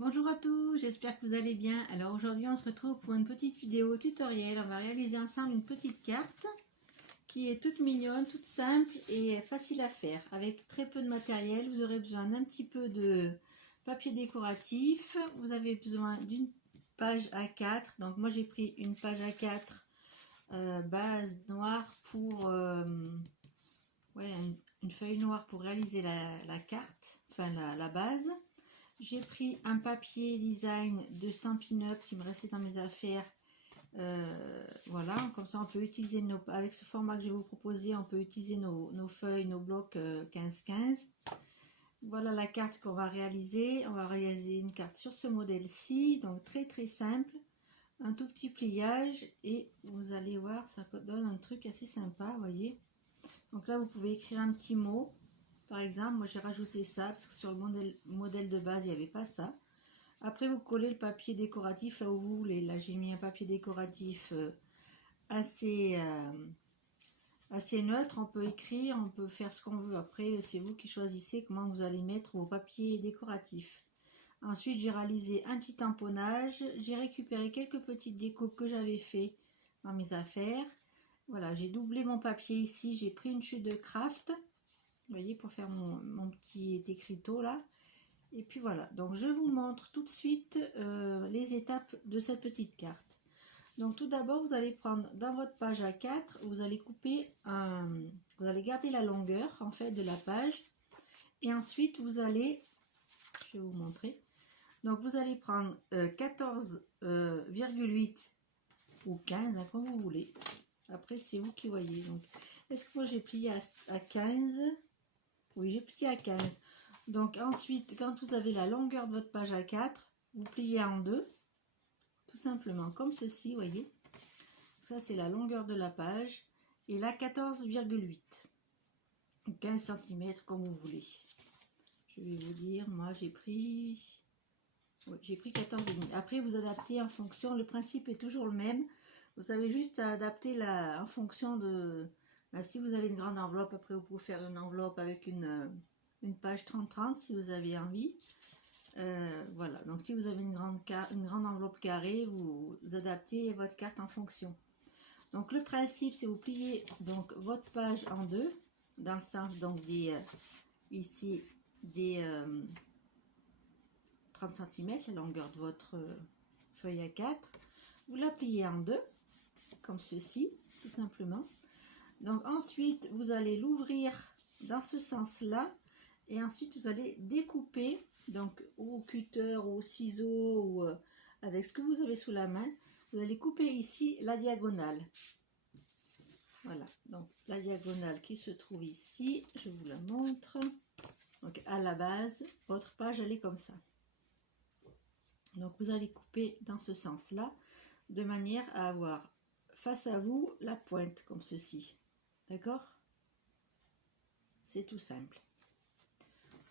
Bonjour à tous, j'espère que vous allez bien. Alors aujourd'hui on se retrouve pour une petite vidéo tutoriel. On va réaliser ensemble une petite carte qui est toute mignonne, toute simple et facile à faire. Avec très peu de matériel, vous aurez besoin d'un petit peu de papier décoratif. Vous avez besoin d'une page A4. Donc moi j'ai pris une page A4 base noire pour une feuille noire pour réaliser la carte, enfin la base. J'ai pris un papier design de Stampin' Up qui me restait dans mes affaires. Voilà, comme ça on peut utiliser avec ce format que je vais vous proposer, on peut utiliser nos feuilles, nos blocs 15-15. Voilà la carte qu'on va réaliser. On va réaliser une carte sur ce modèle-ci, donc très très simple. Un tout petit pliage et vous allez voir, ça donne un truc assez sympa, vous voyez. Donc là vous pouvez écrire un petit mot. Par exemple, moi j'ai rajouté ça parce que sur le modèle de base il n'y avait pas ça. Après vous collez le papier décoratif là où vous voulez. Là j'ai mis un papier décoratif assez neutre. On peut écrire, on peut faire ce qu'on veut. Après c'est vous qui choisissez comment vous allez mettre vos papiers décoratifs. Ensuite j'ai réalisé un petit tamponnage. J'ai récupéré quelques petites découpes que j'avais fait dans mes affaires. Voilà, j'ai doublé mon papier ici. J'ai pris une chute de craft. Vous voyez, pour faire mon petit écriteau là. Et puis voilà, donc je vous montre tout de suite les étapes de cette petite carte. Donc tout d'abord, vous allez prendre dans votre page A4, vous allez couper vous allez garder la longueur en fait de la page. Et ensuite, vous allez, je vais vous montrer. Donc vous allez prendre 14,8 ou 15, hein, comme vous voulez. Après, c'est vous qui voyez. Donc, est-ce que moi j'ai plié à 15? Oui, j'ai plié à 15. Donc ensuite, quand vous avez la longueur de votre page A4, vous pliez en deux, tout simplement comme ceci, voyez. Ça c'est la longueur de la page. Et là 14,8 ou 15 cm comme vous voulez. Je vais vous dire, moi j'ai pris 14,5. Après vous adaptez en fonction, le principe est toujours le même. Vous avez juste à adapter en fonction de... si vous avez une grande enveloppe, après vous pouvez faire une enveloppe avec une page 30-30 si vous avez envie. Voilà, donc si vous avez une grande enveloppe carrée, vous adaptez votre carte en fonction. Donc le principe, c'est vous pliez donc votre page en deux, dans le sens donc ici des 30 cm, la longueur de votre feuille A4. Vous la pliez en deux, comme ceci, tout simplement. Donc ensuite, vous allez l'ouvrir dans ce sens-là. Et ensuite, vous allez découper, donc au cutter ou au ciseau ou avec ce que vous avez sous la main. Vous allez couper ici la diagonale. Voilà, donc la diagonale qui se trouve ici, je vous la montre. Donc à la base, votre page, elle est comme ça. Donc vous allez couper dans ce sens-là, de manière à avoir face à vous la pointe, comme ceci. D'accord? C'est tout simple.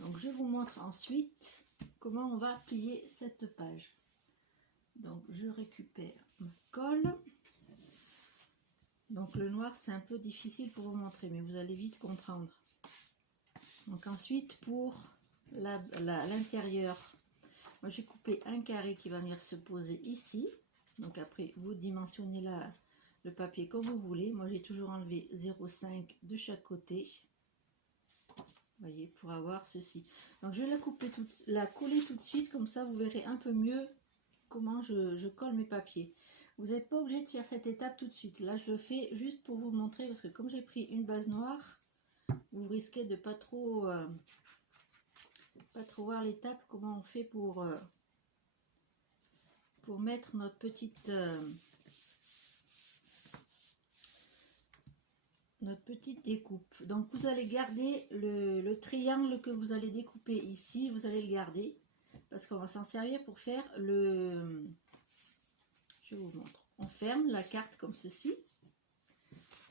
Donc je vous montre ensuite comment on va plier cette page. Donc je récupère ma colle. Donc le noir c'est un peu difficile pour vous montrer, mais vous allez vite comprendre. Donc ensuite pour l'intérieur, moi j'ai coupé un carré qui va venir se poser ici. Donc après vous dimensionnez le papier comme vous voulez. Moi j'ai toujours enlevé 0,5 de chaque côté. Voyez, pour avoir ceci. Donc je vais la coller tout de suite, comme ça vous verrez un peu mieux comment je colle mes papiers. Vous n'êtes pas obligé de faire cette étape tout de suite. Là je le fais juste pour vous montrer, parce que comme j'ai pris une base noire, vous risquez de pas trop voir l'étape, comment on fait pour mettre notre petite découpe. Donc vous allez garder le triangle que vous allez découper ici, vous allez le garder parce qu'on va s'en servir pour faire je vous montre. On ferme la carte comme ceci.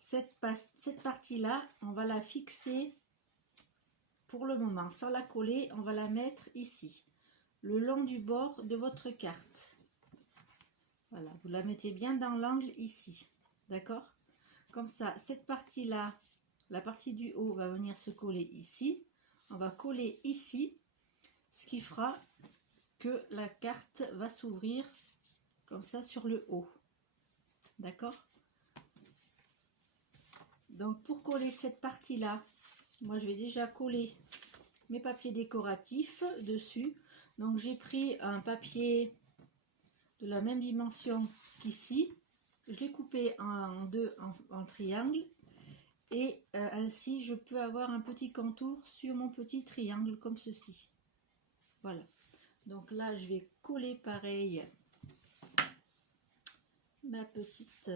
Cette partie là, on va la fixer pour le moment sans la coller. On va la mettre ici, le long du bord de votre carte. Voilà, vous la mettez bien dans l'angle ici, d'accord? Comme ça, cette partie-là, la partie du haut va venir se coller ici. On va coller ici, ce qui fera que la carte va s'ouvrir comme ça sur le haut. D'accord? Donc pour coller cette partie-là, moi je vais déjà coller mes papiers décoratifs dessus. Donc j'ai pris un papier de la même dimension qu'ici. Je l'ai coupé en deux en triangle. Et ainsi je peux avoir un petit contour sur mon petit triangle comme ceci. Voilà. Donc là je vais coller pareil ma petite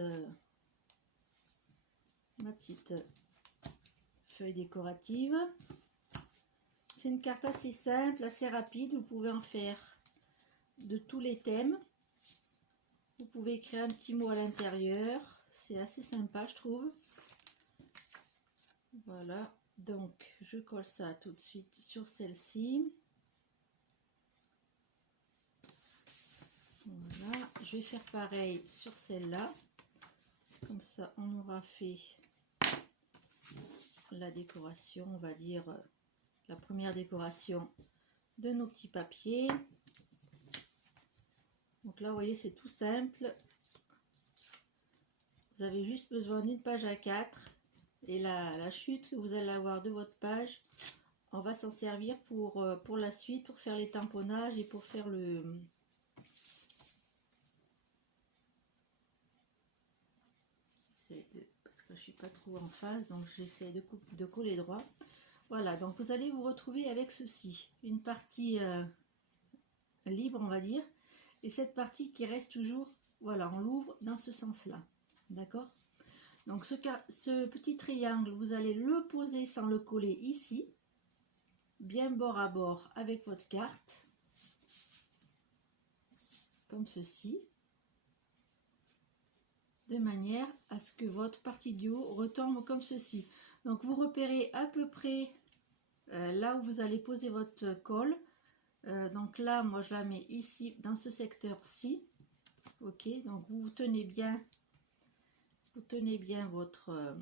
feuille décorative. C'est une carte assez simple, assez rapide. Vous pouvez en faire de tous les thèmes. Vous pouvez écrire un petit mot à l'intérieur. C'est assez sympa, je trouve. Voilà. Donc, je colle ça tout de suite sur celle-ci. Voilà. Je vais faire pareil sur celle-là. Comme ça, on aura fait la décoration, on va dire la première décoration de nos petits papiers. Donc là, vous voyez, c'est tout simple. Vous avez juste besoin d'une page A4 et la chute que vous allez avoir de votre page, on va s'en servir pour la suite, pour faire les tamponnages et pour faire le... Parce que je suis pas trop en face, donc j'essaie de coller droit. Voilà, donc vous allez vous retrouver avec ceci, une partie libre, on va dire, et cette partie qui reste toujours, voilà, on l'ouvre dans ce sens-là, d'accord? Donc ce petit triangle, vous allez le poser sans le coller ici, bien bord à bord avec votre carte, comme ceci, de manière à ce que votre partie du haut retombe comme ceci. Donc vous repérez à peu près là où vous allez poser votre colle. Donc là, moi je la mets ici dans ce secteur-ci. Ok, donc vous tenez bien votre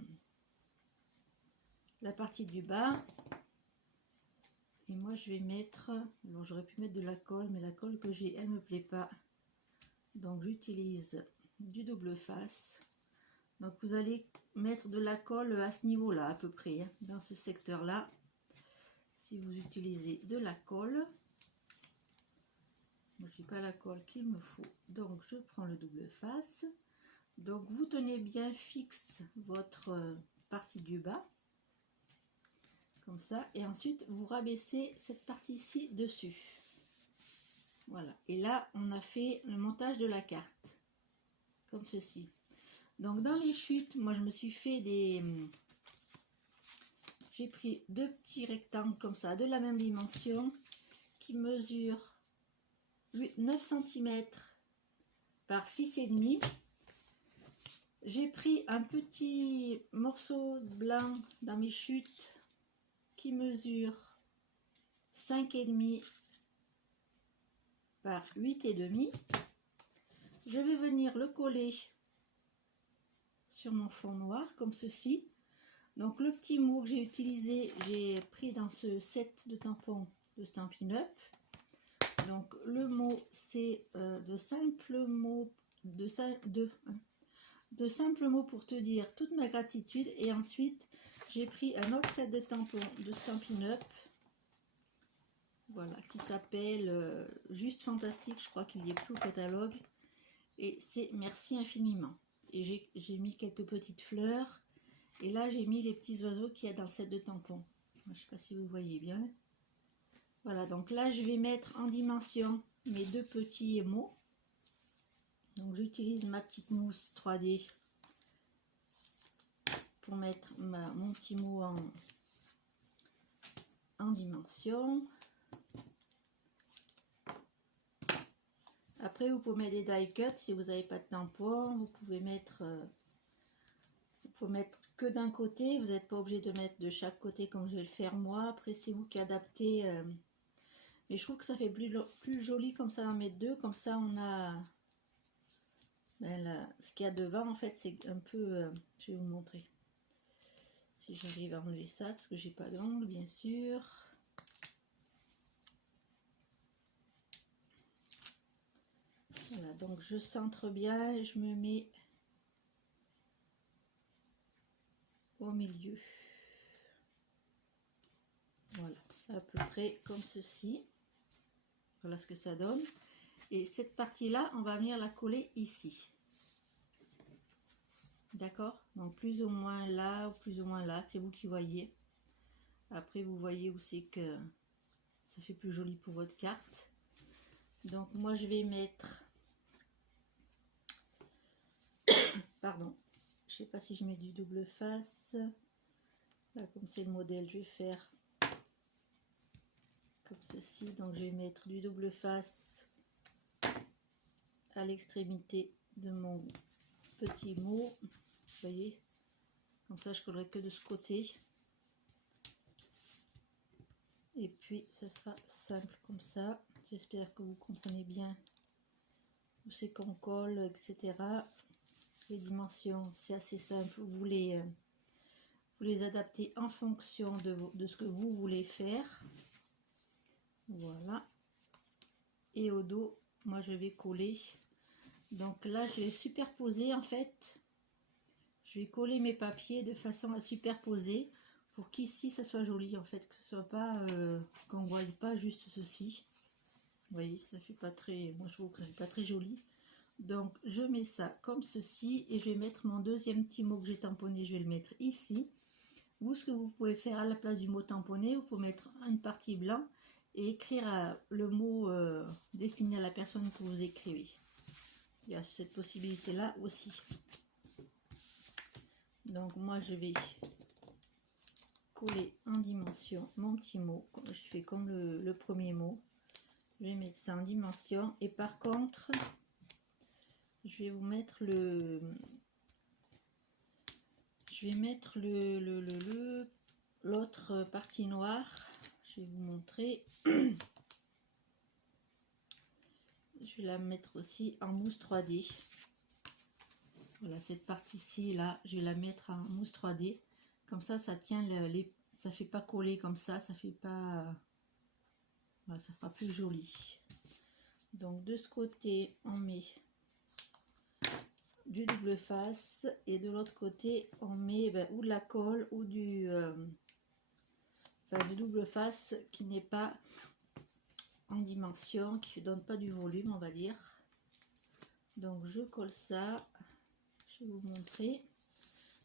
la partie du bas. Et moi je vais mettre, alors j'aurais pu mettre de la colle, mais la colle que j'ai, elle me plaît pas. Donc j'utilise du double face. Donc vous allez mettre de la colle à ce niveau-là à peu près, hein, dans ce secteur-là. Si vous utilisez de la colle, moi je n'ai pas la colle qu'il me faut, donc je prends le double face. Donc vous tenez bien fixe votre partie du bas, comme ça, et ensuite vous rabaissez cette partie-ci dessus. Voilà, et là on a fait le montage de la carte, comme ceci. Donc dans les chutes, moi je me suis fait des... J'ai pris deux petits rectangles comme ça, de la même dimension, qui mesurent 9 cm par 6,5. J'ai pris un petit morceau blanc dans mes chutes qui mesure 5,5 par 8,5. Je vais venir le coller sur mon fond noir comme ceci. Donc le petit mot que j'ai utilisé, j'ai pris dans ce set de tampons de Stampin' Up. Donc le mot c'est de simples mots pour te dire toute ma gratitude. Et ensuite j'ai pris un autre set de tampons de Stampin' Up, voilà, qui s'appelle Juste Fantastique, je crois qu'il n'y est plus au catalogue, et c'est merci infiniment. Et j'ai mis quelques petites fleurs, et là j'ai mis les petits oiseaux qu'il y a dans le set de tampons. Je ne sais pas si vous voyez bien. Voilà, donc là je vais mettre en dimension mes deux petits mots. Donc j'utilise ma petite mousse 3D pour mettre mon petit mot en dimension. Après vous pouvez mettre des die cuts si vous n'avez pas de tampon. Vous pouvez mettre que d'un côté, vous n'êtes pas obligé de mettre de chaque côté comme je vais le faire moi. Après c'est vous qui adaptez, mais je trouve que ça fait plus joli comme ça d'en mettre deux. Comme ça on a ce qu'il y a devant, en fait c'est un peu, je vais vous montrer si j'arrive à enlever ça parce que j'ai pas d'angle bien sûr. donc je centre bien et je me mets au milieu. Voilà, à peu près comme ceci. Voilà ce que ça donne. Et cette partie-là, on va venir la coller ici. D'accord? Donc plus ou moins là, ou plus ou moins là, c'est vous qui voyez. Après, vous voyez où c'est que ça fait plus joli pour votre carte. Donc moi, je vais mettre... Pardon. Je sais pas si je mets du double face. Là, comme c'est le modèle, je vais faire comme ceci. Donc je vais mettre du double face à l'extrémité de mon petit mot. Vous voyez, comme ça je collerai que de ce côté. Et puis ça sera simple comme ça. J'espère que vous comprenez bien où c'est qu'on colle, etc. Les dimensions, c'est assez simple. Vous les adaptez en fonction de ce que vous voulez faire. Voilà. Et au dos, moi je vais coller. Donc là, je vais superposer en fait. Je vais coller mes papiers de façon à superposer pour qu'ici ça soit joli en fait, que ce soit pas qu'on voie pas juste ceci. Vous voyez, ça fait pas très, moi je trouve que ça fait pas très joli. Donc je mets ça comme ceci et je vais mettre mon deuxième petit mot que j'ai tamponné, je vais le mettre ici. Vous, ce que vous pouvez faire à la place du mot tamponné, vous pouvez mettre une partie blanc et écrire le mot destiné à la personne que vous écrivez. Il y a cette possibilité là aussi. Donc moi je vais coller en dimension mon petit mot. Je fais comme le premier mot. Je vais mettre ça en dimension et par contre je vais vous mettre l'autre partie noire. Je vais vous montrer. Je vais la mettre aussi en mousse 3D. Voilà, cette partie-ci, là, je vais la mettre en mousse 3D. Comme ça tient ça fait pas coller comme ça fait pas... Voilà, ça fera plus joli. Donc, de ce côté, on met du double face. Et de l'autre côté, on met ou de la colle ou du double face qui n'est pas en dimension, qui ne donne pas du volume, on va dire. Donc, je colle ça. Je vais vous montrer.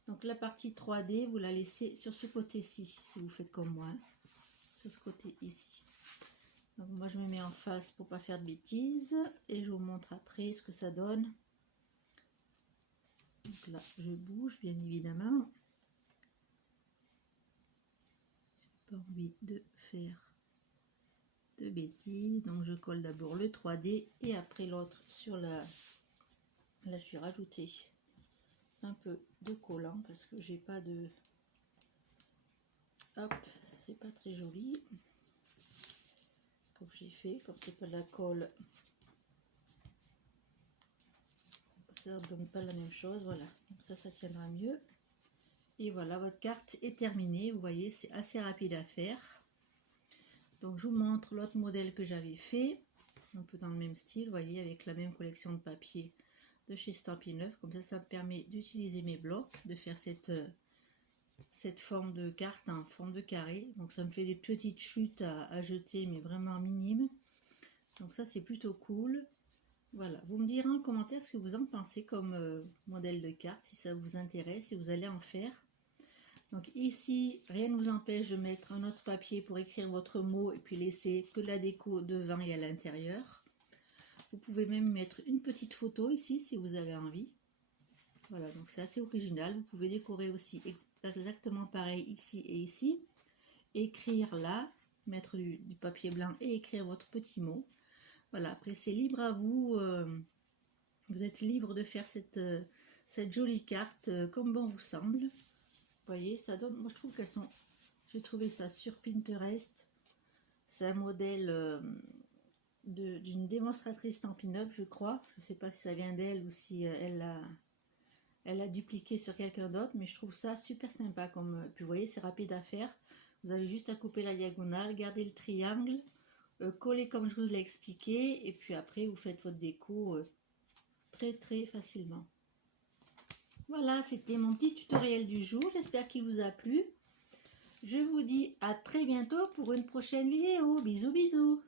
Donc la partie 3D, vous la laissez sur ce côté-ci, si vous faites comme moi, sur ce côté ici. Donc moi je me mets en face pour pas faire de bêtises et je vous montre après ce que ça donne. Donc là je bouge bien évidemment. J'ai pas envie de faire de bêtises, donc je colle d'abord le 3D et après l'autre sur la... Là je vais rajouter un peu de collant parce que j'ai pas de... Hop, c'est pas très joli. Comme j'ai fait, comme c'est pas de la colle, ça ne donne pas la même chose. Voilà, comme ça tiendra mieux. Et voilà, votre carte est terminée. Vous voyez, c'est assez rapide à faire. Donc je vous montre l'autre modèle que j'avais fait, un peu dans le même style, vous voyez, avec la même collection de papier de chez Stampin' 9. Comme ça me permet d'utiliser mes blocs, de faire cette forme de carte en forme de carré. Donc ça me fait des petites chutes à jeter, mais vraiment minimes. Donc ça c'est plutôt cool. Voilà, vous me direz en commentaire ce que vous en pensez comme modèle de carte, si ça vous intéresse, si vous allez en faire. Donc ici, rien ne vous empêche de mettre un autre papier pour écrire votre mot et puis laisser que la déco devant et à l'intérieur. Vous pouvez même mettre une petite photo ici si vous avez envie. Voilà, donc c'est assez original. Vous pouvez décorer aussi exactement pareil ici et ici. Écrire là, mettre du papier blanc et écrire votre petit mot. Voilà, après c'est libre à vous. Vous êtes libre de faire cette jolie carte comme bon vous semble. Vous voyez, ça donne. Moi je trouve qu'elles sont. J'ai trouvé ça sur Pinterest. C'est un modèle d'une démonstratrice Stampin' Up, je crois. Je ne sais pas si ça vient d'elle ou si elle a dupliqué sur quelqu'un d'autre, mais je trouve ça super sympa. Puis vous voyez, c'est rapide à faire. Vous avez juste à couper la diagonale, garder le triangle, coller comme je vous l'ai expliqué, et puis après vous faites votre déco très facilement. Voilà, c'était mon petit tutoriel du jour. J'espère qu'il vous a plu. Je vous dis à très bientôt pour une prochaine vidéo. Bisous bisous.